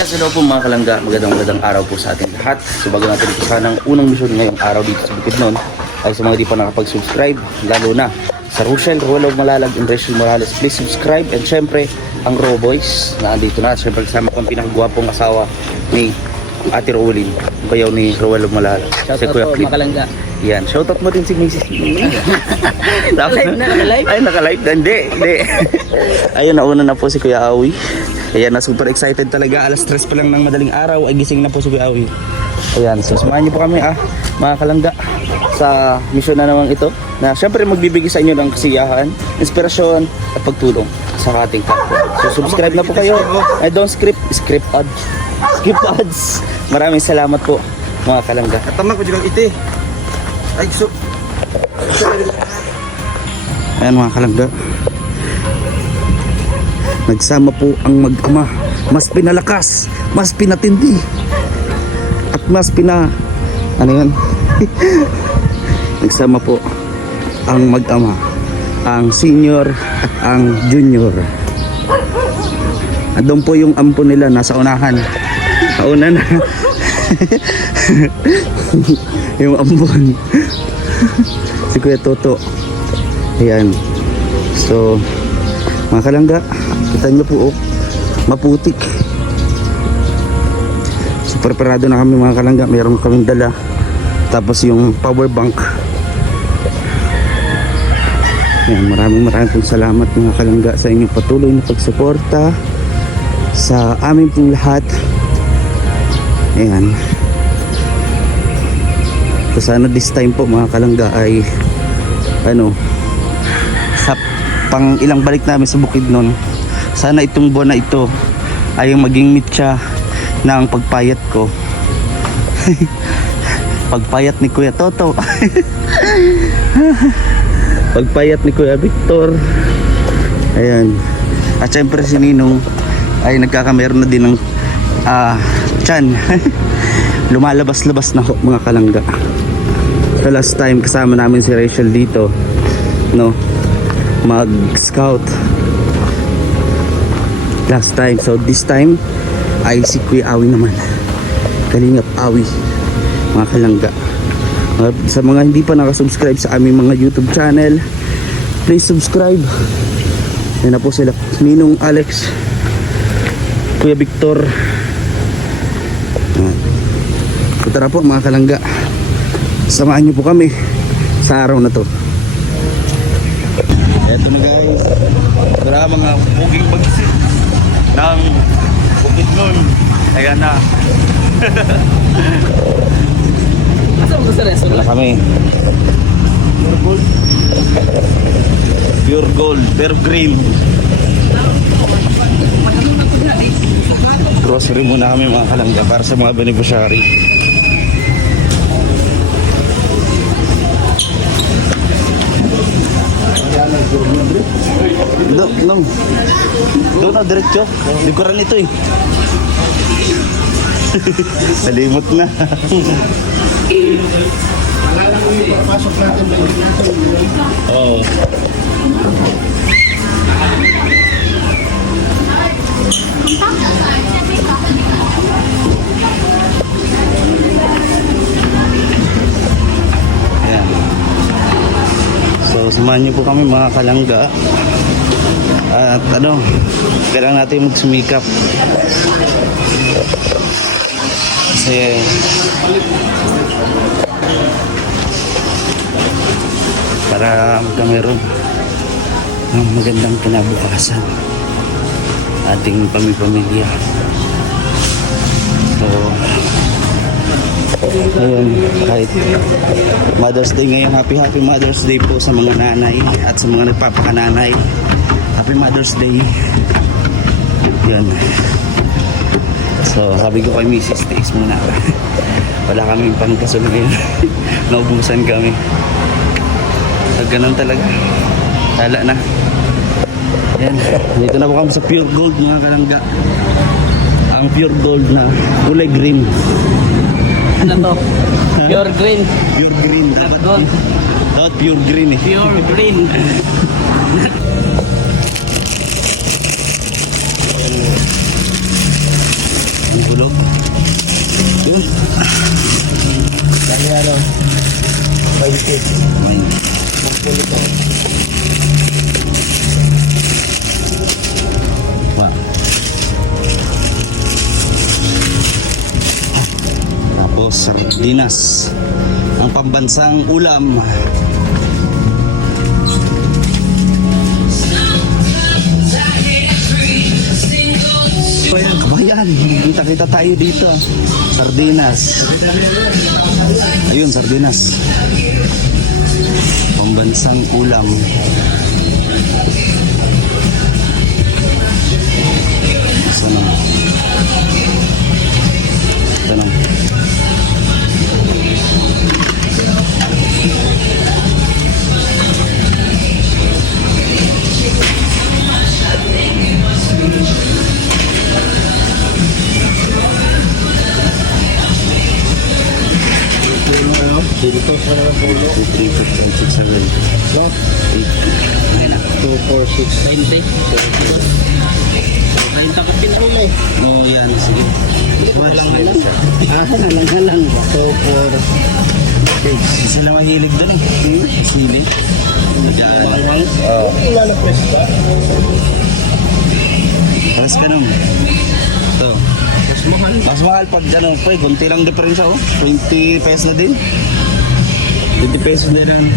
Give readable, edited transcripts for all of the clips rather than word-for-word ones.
Yes, hello po mga kalangga. Magandang araw po sa ating lahat. So bago natin ito sanang unang mission ngayong araw dito sa Bukidnon ay sa mga di pa nakapag-subscribe, lalo na sa Rochelle Ruelo Malalag and Rachel Morales, please subscribe. And syempre ang Raw Boys na andito na. Syempre kasama ko ang pinakagwapong asawa ni Ate Rowlyn, bayaw ni Ruelo Malalag, si Shoutout Kuya po, Clip. Makalangga. Yan, shoutout mo din si Mrs. Naka-live na, naka-live? Ay, naka-live na, hindi. Ayun, nauna na po si Kuya Awi. Ayan, na super excited talaga. Alas 3 pa lang ng madaling araw ay gising na po si Kuya Awi. Ayan, so samahan niyo po kami mga kalangga sa mission na naman ito na syempre magbibigay sa inyo ng kasiyahan, inspirasyon at pagtulong sa ating kapwa. So subscribe na po kayo. I don't skip ads. Maraming salamat po mga kalangga. Katamak ko juga iti. Ay, so. Ayan mga kalangga, nagsama po ang mag-ama. Mas pinalakas, mas pinatindi, at mas ano yun? Nagsama po ang mag-ama, ang senior at ang junior. Andun po yung ampo nila, nasa unahan. Nauna na. Yung ambon. Si Kuya Toto. Ayan. So mga kalangga, kita nyo po maputik. So preparado na kami mga kalangga. Meron kaming dala. Tapos yung power bank. Ayan, maraming pong salamat mga kalangga sa inyong patuloy na pagsuporta sa amin pong lahat. Ayan. So sana this time po mga kalangga ay sa pang ilang balik namin sa Bukidnon, sana itong buwan na ito ay maging mitya ng pagpayat ko. Pagpayat ni Kuya Toto. Pagpayat ni Kuya Victor. Ayan. At syempre si Ninong ay nagkakameron na din ng tiyan. Lumalabas-labas na ho mga kalangga. So last time kasama namin si Rachel dito, no, mag-scout last time. So this time ay si Kuya Awi naman, Kalingap Awi mga kalangga. Sa mga hindi pa nakasubscribe sa aming mga YouTube channel, please subscribe. Yan na po sila, Ninong Alex, Kuya Victor. So tara po mga kalangga, samahan niyo po kami sa araw na to. Eto na guys, tara mga puging bagisip ng Bukidnon. Ayan na. Asa mo sa restaurant? Wala kami. Pure gold, pure green. Grocery muna kami mga kalangga para sa mga beneficiary. Doon na diretso. Likuran ito eh. Nalimot na. Oh. Ayan. So samahan niyo po kami mga kalangga. At kailangan natin magsumikap kasi para magkameron ng magandang kinabukasan ating pamilya. So ayun, kahit Mother's Day ngayon, happy Mother's Day po sa mga nanay at sa mga nagpapakananay. Happy Mother's Day. Yan. So sabi ko kay Mrs. Days muna. Wala kaming pangkasal ngayon. Naubusan kami. So ganun talaga. Tala na. Yan. Dito na po kami sa pure gold mga kalangga. Ang pure gold na kulay green. Ano to? Pure green. Pure green. Dapat pure green eh. Pure green. sardinas. Ang pambansang ulam. Kabayan, kita-kita tayo dito. Sardinas. Ayun, sardinas. Pambansang ulam. Sana. Sana. Dito pa naman po. 3, 4, 5, 6, 7, No? 8, 9 na. 2, 4, 6, 20. 30 ka pinulo. Oh, yan. Sige. Halang-halang. 2, 4, 6. Isa lang mahilig doon eh. Sili. Diyan. Ilan ang pwesta? Paras ka nung. Ito. Mas mahal. Mas mahal pag ano, pa, gunti lang diferensya oh. 20 pesos na din. 20 pesos din lang.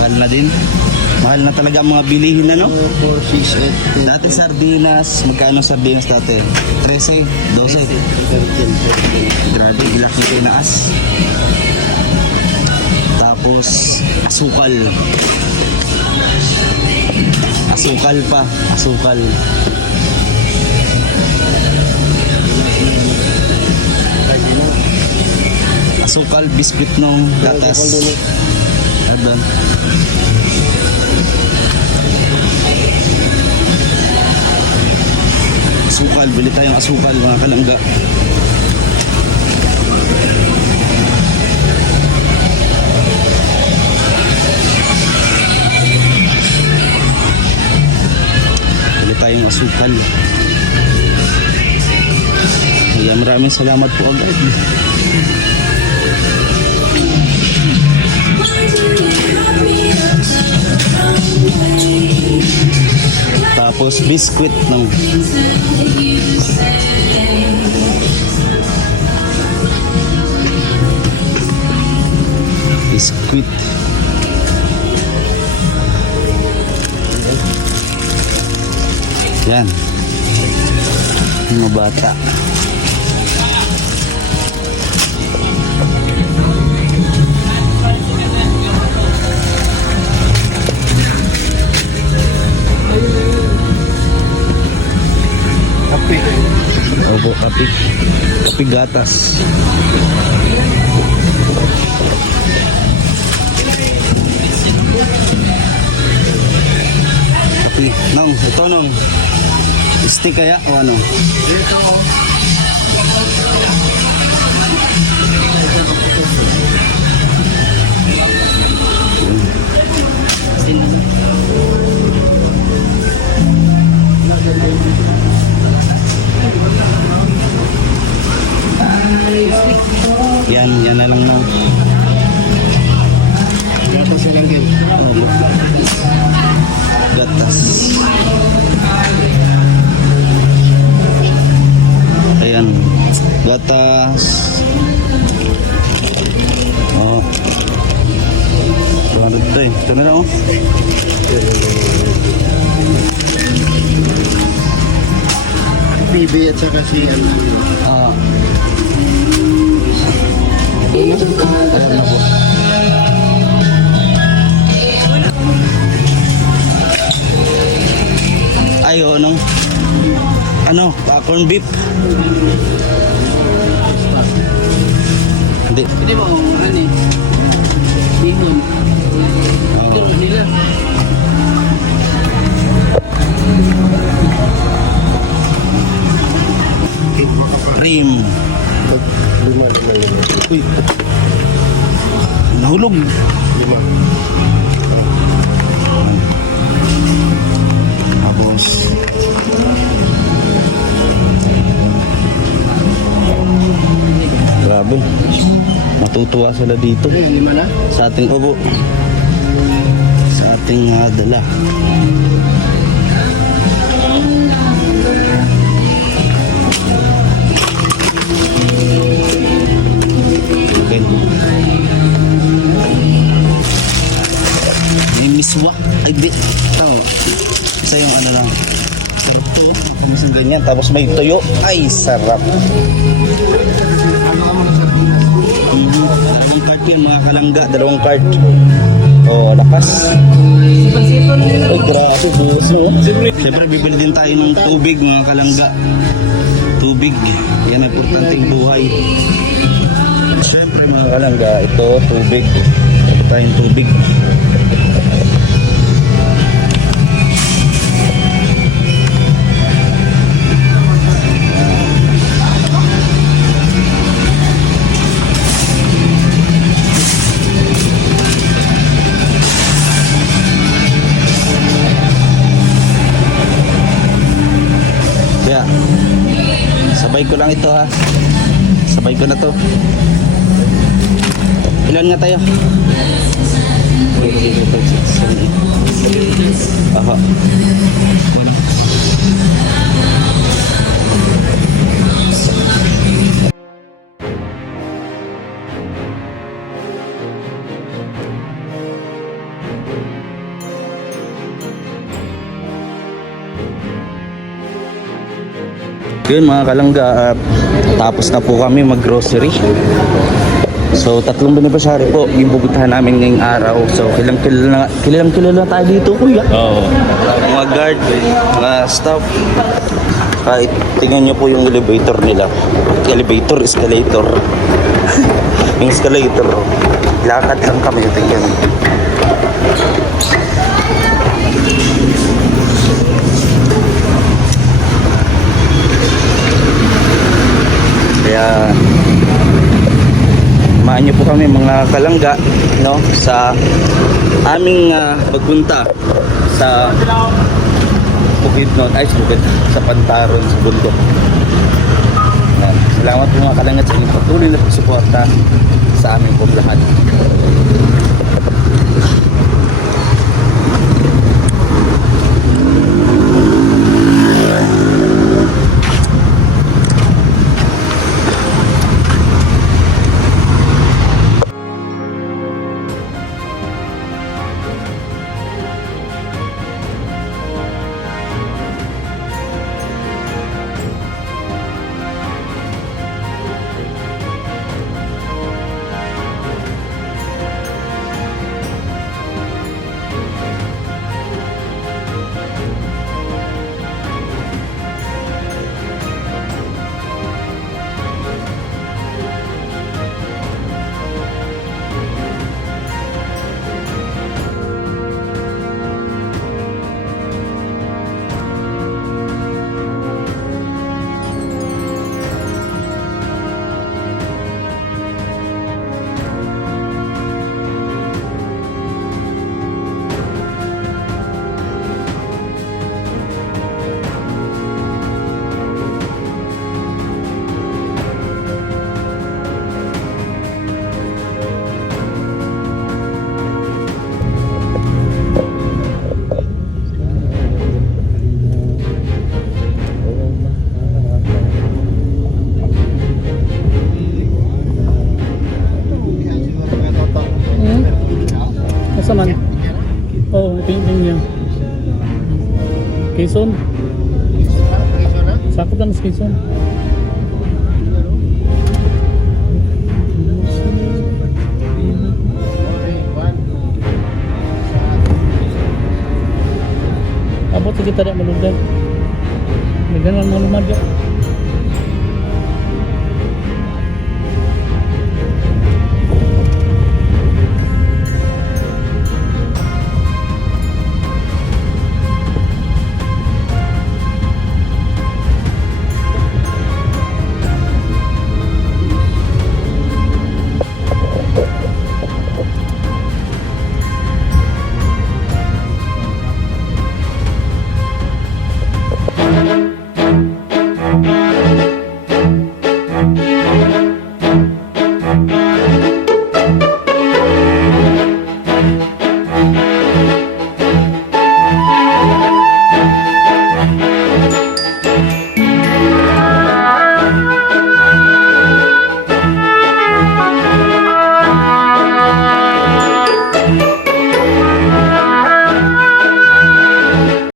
Mahal na din. Mahal na talaga ang mga bilihin na no. 2, 4, 6, 8, 10, Dati sardinas, magkano sardinas dati? 13, 12. 13, 14. Grabe, laki ko inaas. Tapos, asukal. Asukal pa, asukal. Asukal, biskuit nung gatas. Adon. Asukal, bili tayong asukal mga kalangga. Bili tayong asukal. Kaya maraming salamat po agad. Tapos biskuit ng biskuit. Yan. Mga bata. Kape. Opo, kape. Kape gatas. Kape. Nong, ito nong. Stick kaya o ano? Dito. Yan na lang nong. Gatas na lang din. Opo. Gatas. Ayan. Gatas. Oh. 200 to eh. Ito na lang oh. PB at saka si Ah. Ayan na po. Ay, oh, ano, corn beef. Hindi. Pwede ba kung ano eh? Bihon. Ito nila. Cream. 5. Uy. Nahulog. 5. Tapos. Grabe. Matutuwa sila dito. 5 na? Sa ating ubo. Sa ating dala. ito. Isang ganyan. Tapos may tuyo. Ay, sarap. Dalawang cart yan mga kalangga. Dalawang cart. Oh, lakas. Sipon-sipon nila. Ay, grabe. Buhos mo. Siyempre, bibili din tayo ng tubig mga kalangga. Tubig. Yan ang importanteng buhay. Siyempre mga kalangga, ito tubig. Ito tayong tubig. Kaya, sabay ko lang ito ha. Sabay ko na to. Ilan nga tayo? Aha. Yun mga kalangga, tapos na po kami mag-grocery. So tatlong beneficiary po yung pupuntahan namin ngayong araw. So kilalang kilala tayo dito kuya. Oo. Mga guard, mga staff. Kahit tingnan nyo po yung elevator nila. Escalator. Yung escalator. Lakad lang kami, tingnan. Kaya samahan niyo po kami mga kalangga, no, sa aming pagpunta sa sa Pantaron, sa bundok. Salamat po mga kalangga sa inyong patuloy na pagsuporta sa amin po lahat. Asa man? Oo, ito yung niya. Quezon. Sakop lang sa Quezon. Abot sa kita rin malugdan. May ganun mga lumadya.